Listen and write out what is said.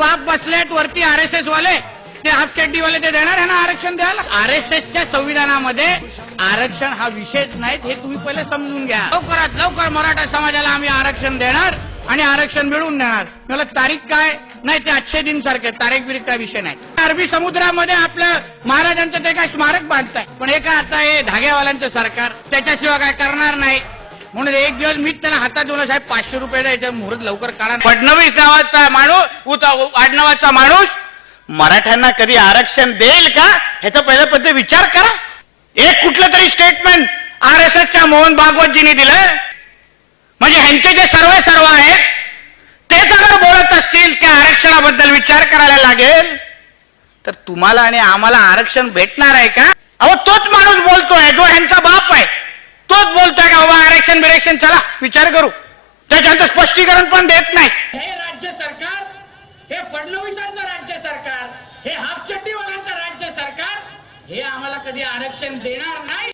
बाप बसलेत वरती आरएसएस वाले, ते हाफ चड्डीवाले, ते देणार आहे ना आरक्षण द्यायला? आरएसएसच्या संविधानामध्ये आरक्षण हा विषयच नाही, हे तुम्ही पहिले समजून घ्या. लवकरात लवकर मराठा समाजाला आम्ही आरक्षण देणार आणि आरक्षण मिळवून देणार. मला तारीख काय नाही, ते अच्छे दिन सारखे तारीख बिरीख काय विषय नाही. अरबी समुद्रामध्ये आपलं महाराजांचं ते काय स्मारक बांधताय, पण हे काय आता हे धाग्यावाल्यांचं सरकार त्याच्याशिवाय काय करणार नाही. म्हणून एक दिवस मी त्यांना हातात देऊन, साहेब 500 रुपये द्यायचं, मुहूर्त लवकर काढा. फडणवीस नावाचा माणूस, आडनावाचा माणूस मराठ्यांना कधी आरक्षण देईल का ह्याचा पहिला पद्धत विचार करा. एक कुठलं तरी स्टेटमेंट आरएसएसच्या मोहन भागवतजींनी दिलं, म्हणजे ह्यांचे जे सर्व आहेत तेच अगर बोलत असतील की आरक्षणाबद्दल विचार करायला लागेल, तर तुम्हाला आणि आम्हाला आरक्षण भेटणार आहे का? अहो तोच माणूस बोलतोय जो ह्यांचा बाप आहे, तोच बोलतोय का बाबा आरक्षण बिरेक्शन चला विचार करू, त्याच्यानंतर स्पष्टीकरण पण देत नाही. हे राज्य सरकार, हे फडणवीसांचं राज्य सरकार, हे हाफचड्डीवाल्यांचं राज्य सरकार, हे आम्हाला कधी आरक्षण देणार नाही.